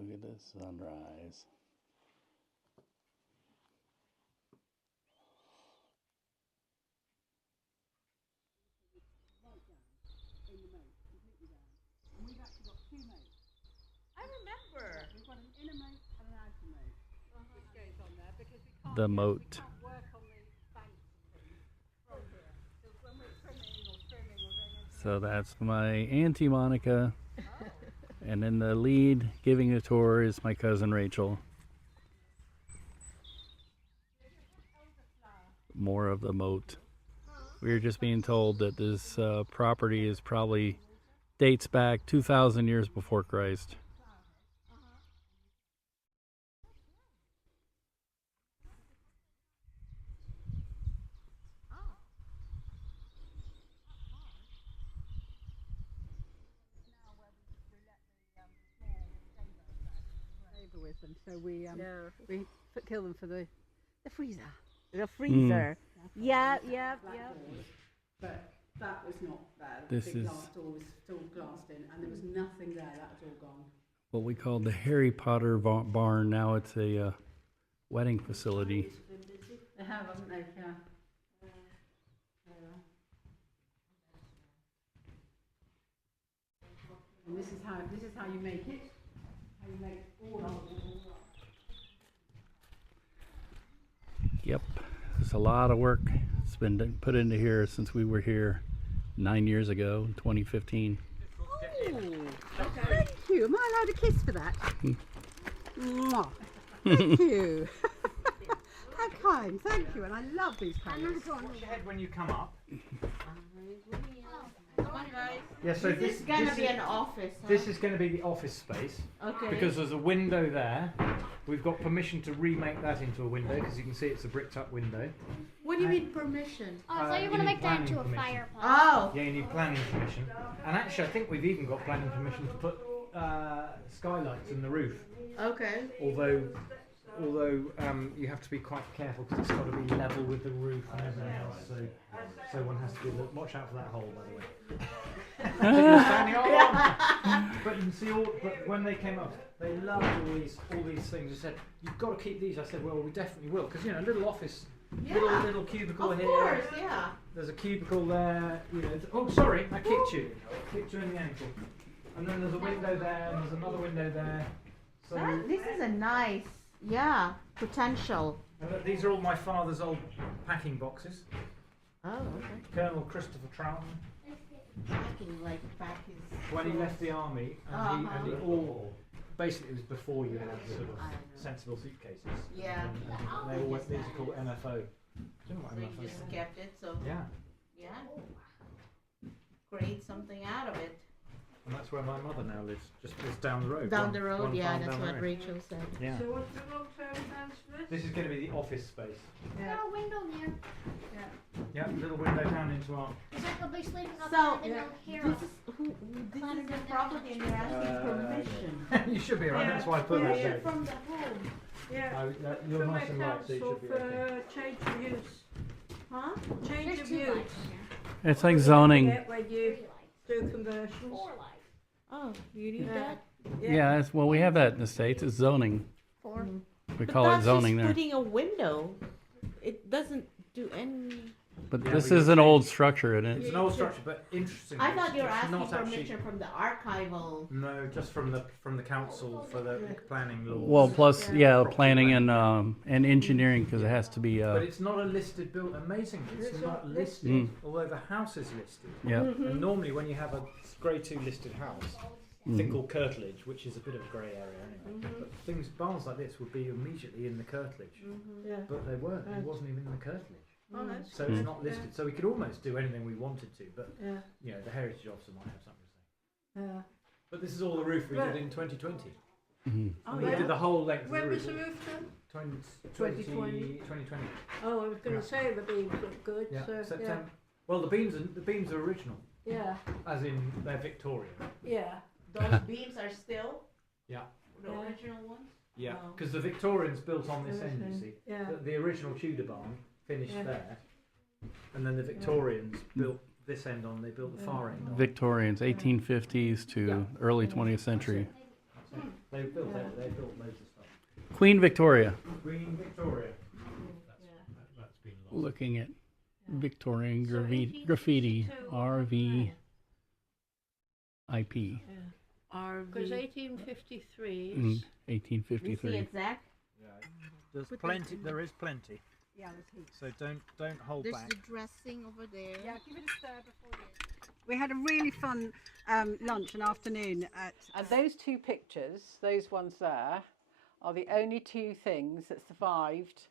Look at this sunrise. I remember. We've got an inner moat and an outer moat, which goes on there because The moat. we can't work on the banks and things from here. So when we're trimming or going into So that's my Auntie Monica. And in the lead giving a tour is my cousin Rachel. More of the moat. We were just being told that this property is probably dates back 2,000 years before Christ. with them, so we kill them for the freezer. The freezer. Yeah. But that was not there. This The big is- glass door was still glassed in, and there was nothing there. That was all gone. What we called the Harry Potter barn. Now it's a wedding facility. They have, haven't they? Yeah. And this is how you make it. How you make all of it. Yep, there's a lot of work that's been put into here since we were here 9 years ago, in 2015. Oh, thank you. Am I allowed a kiss for that? Mwah. Thank you. How kind. Thank you. And I love these colours. Watch your head when you come up. Come on, guys. Yeah, so This is gonna be an office. Huh? This is going to be the office space Okay. because there's a window there. We've got permission to remake that into a window because you can see it's a bricked up window. What do you mean permission? Oh, I thought you you were gonna need make that into a planning permission. fireplace. Oh. Yeah, you need planning permission. And actually, I think we've even got planning permission to put skylights in the roof. Okay. Although you have to be quite careful because it's got to be level with the roof and everything else. So one has to be watch out for that hole, by the way. Standing on. But you can see but when they came up, they loved all these things. They said, "You've got to keep these." I said, "Well, we definitely will," because little office, Yeah. little cubicle Of here. course, yeah. There's a cubicle there. Oh, sorry, I kicked you. Kicked you in the ankle. And then there's a window there, and there's another window there. So This is a nice, potential. these are all my father's old packing boxes. Oh, okay. Colonel Christopher Troughton, Packing like back his. when he left the army, and he all basically it was before you had sort of I know. sensible suitcases. Yeah. And they all went. These are called MFO. Do you know what So you MFO just stands kept it, so for? Yeah, yeah. Create something out of it. and that's where my mother now lives, just down the road. Down one- the road, one yeah, farm that's down the what road. Rachel said. Yeah. So what's the long-term plans for this? This is going to be the office space. Got a window there. Yeah, little window down into our. Is that gonna be sleeping up So, there? yeah. Here. This is the property and you're asking permission. You should be alright. That's why I put that Yeah. there. From the home. Yeah. You're From nice the and light, so you council should be okay. for change of use. Huh? Change There's of 2 use. lights here. It's like zoning. Yeah, when 3 you lights. do conversions. 4 lights. Oh, you need Yeah. that? Yeah, well, we have that in the States. It's zoning. 4. We But call it that's zoning just there. putting a window. It doesn't do any. But Yeah, this we is can an change- old structure, isn't It's it? an old structure, but interestingly, I thought you were it's asking not actually. permission from the archival. No, just from the council for the planning laws. Well, plus, yeah, planning and engineering, because it has to be. But it's not a listed build. Amazingly, it's not listed. Mm. Although the house is listed. Yeah. And normally, when you have a Grade 2 listed house, Mhm. thing called curtilage, which is a bit of a grey area anyway. But barns like this would be immediately in the curtilage, Yeah. but they weren't. It wasn't even in the curtilage, Oh, that's so Mm. it's not listed. So we could almost do anything we wanted to, but yeah. the heritage officer might have something to say. Yeah. But this is all the roof we Right. did in 2020. Mhm. Oh, We yeah. did the whole length of When the was roof. the roof done? 2020. 2020. Oh, I was going Yeah. to say the beams look good. Yeah, So, September. Well, the beams are original, yeah. as in they're Victorian. Yeah. Those beams are still Yeah. the Yeah. original ones? Yeah, Wow. because the Victorians built on this end, you Everything. see. Yeah. The original Tudor barn finished Yeah. there, and then the Victorians built this end on. They built the Yeah. far end on. Victorians, 1850s to Yeah. early 20th century. That's it. They built it. They built loads of stuff. Queen Victoria. Queen Victoria. That's been lost. Looking at Victorian graffiti. RVIP. Because 1853 Mm, is 1853. Zach? There's plenty. There is plenty. Yeah, there's heaps. So don't hold There's back. the dressing over there. Yeah, give it a stir before you. We had a really fun lunch and afternoon at. And those two pictures, those ones there, are the only two things that survived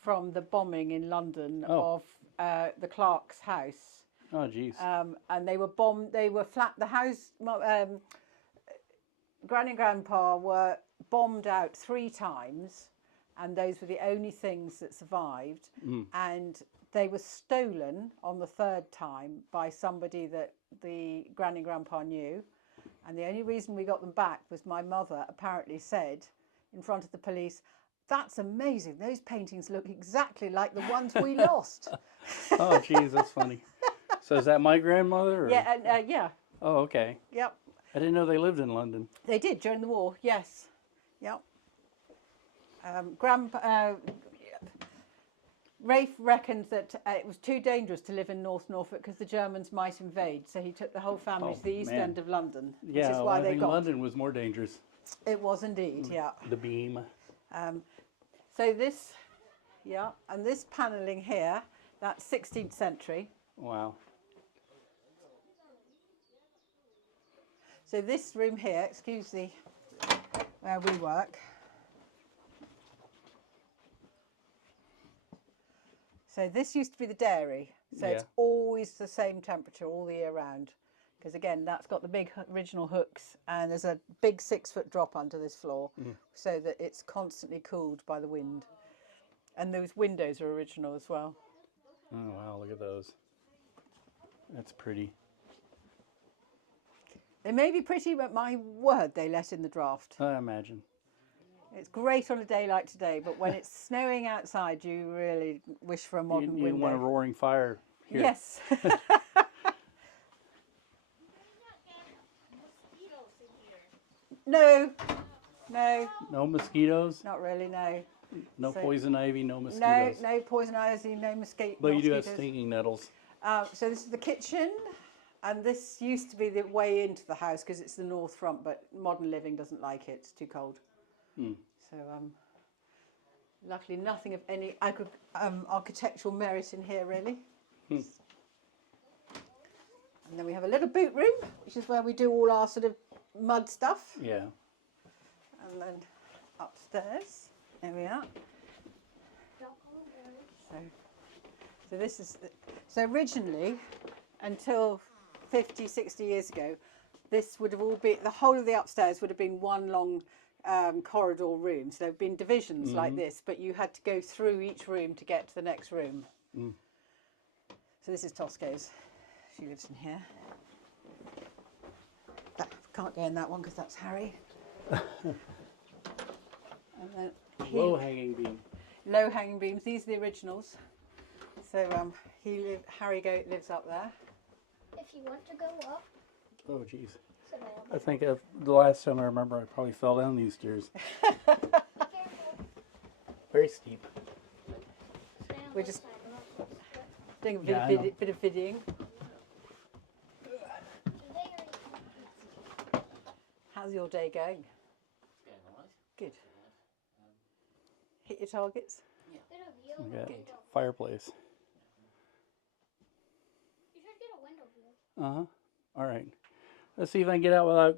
from the bombing in London of the Clark's house. Oh, geez. And they were bombed. They were flat. The house, Granny and Grandpa were bombed out 3 times, and those were the only things that survived. And they were stolen on the 3rd time by somebody that the Granny and Grandpa knew. And the only reason we got them back was my mother apparently said in front of the police, "That's amazing. Those paintings look exactly like the ones we lost." Oh, geez, that's funny. So is that my grandmother? Or? Yeah, yeah. Oh, okay. Yep. I didn't know they lived in London. They did during the war, yes. Yep. Rafe reckoned that it was too dangerous to live in North Norfolk because the Germans might invade, so he took the whole family to the East man. End of London, which Yeah, is well, why I they think got. London was more dangerous. It was indeed, yeah. The beam. So this, yeah, and this panelling here, that's 16th century. Wow. So this room here, excuse the, where we work. So this used to be the dairy. So it's always the same temperature all the year round. Because again, that's got the big original hooks and there's a big 6-foot drop under this floor so that it's constantly cooled by the wind. And those windows are original as well. Oh, wow, look at those. That's pretty. They may be pretty, but my word, they let in the draft. I imagine. It's great on a day like today, but when it's snowing outside, you really wish for a modern You window. want a roaring fire here. Yes. No, no, No mosquitoes? not really, no. No So- poison ivy, no No, mosquitoes? no poison ivy, no mosquitoes. But you do have stinging nettles. So this is the kitchen, and this used to be the way into the house because it's the north front, but modern living doesn't like it, it's too cold. So luckily nothing of any architectural merit in here really. And then we have a little boot room, which is where we do all our sort of mud stuff. Yeah. And then upstairs, there we are. So this is, so originally, until 50, 60 years ago, this would have all been, the whole of the upstairs would have been one long corridor room. So there have been divisions like this, but you had to go through each room to get to the next room. So this is Tosco's. She lives in here. Can't go in that one because that's Harry. And then Low hanging beam. low hanging beams. These are the originals. So Harry lives up there. If you want to go up, Oh, geez. sit down. I think the last time I remember, I probably fell down these stairs. Careful. Very steep. Stay on We're this just- side. Doing a Yeah, I know. bit of videoing. How's your day going? Good. Hit your targets? We got fireplace. You should get a window here. Uh-huh. All right. Let's see if I can get out without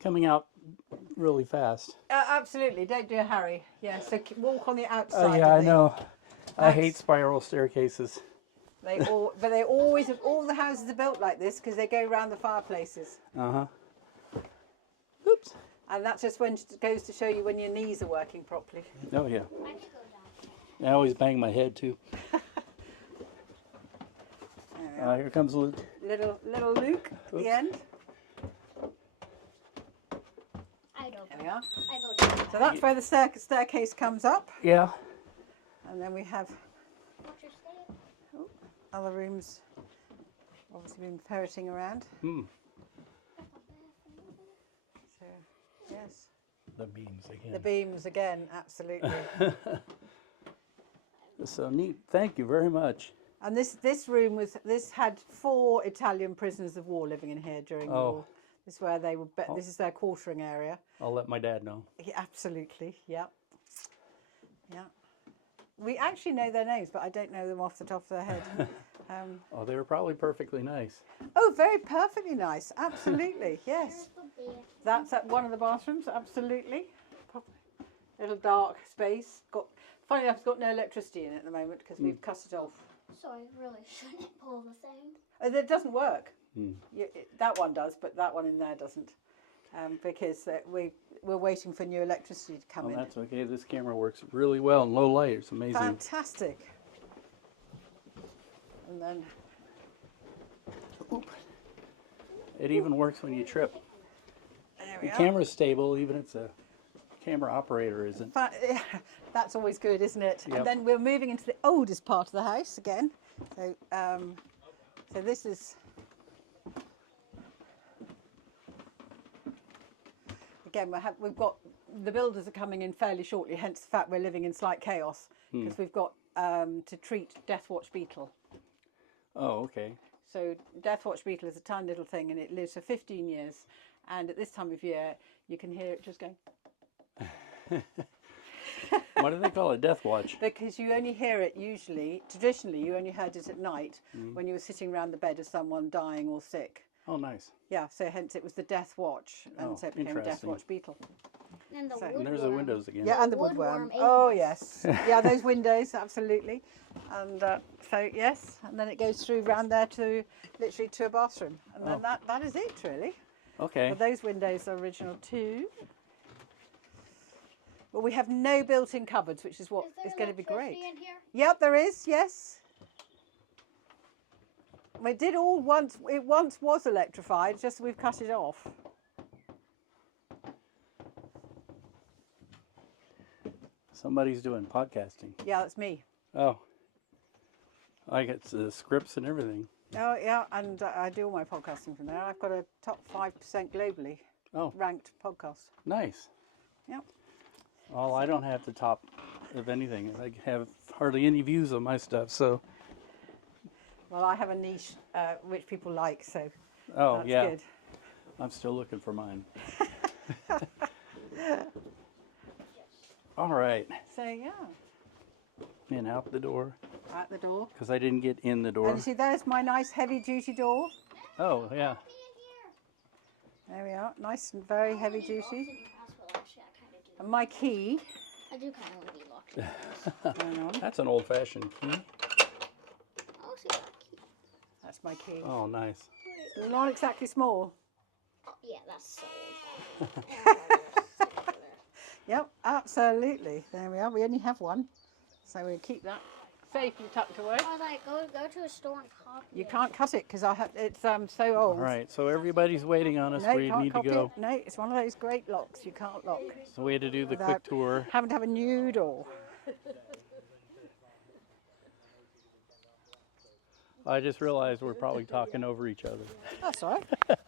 coming out really fast. Absolutely. Don't do a Harry. Yeah. So walk on the outside. Oh, yeah, of I the- know. I That's- hate spiral staircases. But they always all the houses are built like this because they go around the fireplaces, Uh-huh. Oops. and that's just when it goes to show you when your knees are working properly. Oh, yeah. I could go down. I always bang my head, too. There we are. Here comes Luke. Little Luke at the Oops. end. I go There down. we are. I go down. So that's where the staircase comes up, Yeah. and then we have Watch your step. other rooms. Obviously been ferreting around. Hmm. So yes. The beams again. The beams again, absolutely. So neat. Thank you very much. And this room had 4 Italian prisoners of war living in here during the war. This is where they were. This is their quartering area. I'll let my dad know. Yeah, absolutely. Yeah. Yeah. We actually know their names, but I don't know them off the top of their head. Oh, they were probably perfectly nice. Oh, very perfectly nice. Absolutely. Yes. The bear. That's at one of the bathrooms. Absolutely. Little dark space. Funny enough, it's got no electricity in it at the moment because we've cut it off. So I really shouldn't pull the thing. It doesn't work. That one does, but that one in there doesn't, because we're waiting for new electricity to come in. That's okay. This camera works really well in low light. It's amazing. Fantastic. And then It even works when you trip. there The we are. camera's stable, even if the camera operator isn't. That's always good, isn't it? Yep. And then we're moving into the oldest part of the house again. So, so this is. Again, we've got the builders are coming in fairly shortly. Hence the fact we're living in slight chaos because we've got to treat Death Watch Beetle. Oh, okay. So Death Watch Beetle is a tiny little thing, and it lives for 15 years. And at this time of year, you can hear it just going. Why do they call it Death Watch? Because you only hear it usually, traditionally, you only heard it at night when you were sitting around the bed of someone dying or sick. Oh, nice. Yeah, so hence it was the Death Watch, and so it became Death interesting. Watch Beetle. And the So- And there's the windows again. Yeah, and the Woodworm woodworm. ate Oh, this. yes. Yeah, those windows, absolutely. And so, yes, and then it goes through round there to literally to a bathroom. And then that is it, really. Okay. But those windows are original too. But we have no built-in cupboards, which is what is going to be great. In here? Yep, there is, yes. We did all once, it once was electrified, just we've cut it off. Somebody's doing podcasting. Yeah, that's me. Oh. I get the scripts and everything. Oh, yeah, and I do all my podcasting from there. I've got a top 5% globally ranked podcast. Nice. Yep. Well, I don't have the top of anything. I have hardly any views on my stuff, so. Well, I have a niche which people like, so Oh, that's yeah. good. I'm still looking for mine. All right. So, yeah, And out the door, at the door. because I didn't get in the door. And you see, there's my nice heavy-duty door. Oh, yeah. There we are, nice and very heavy-duty. And my key. I do kind of want to be locked. Going on. That's an old-fashioned key. Oh, see that key. That's my key. Oh, nice. Not exactly small. Oh, yeah, that's so old. Yep, absolutely. There we are. We only have one, so we keep that safely tucked away. I was like, go to a store and copy You it. can't cut it because it's so old. All right, so everybody's waiting on us. No, We you can't need to copy go. it. No, it's one of those great locks you can't lock. So we had to do the without quick tour. having to have a new door. I just realized we're probably talking over each other. That's all right.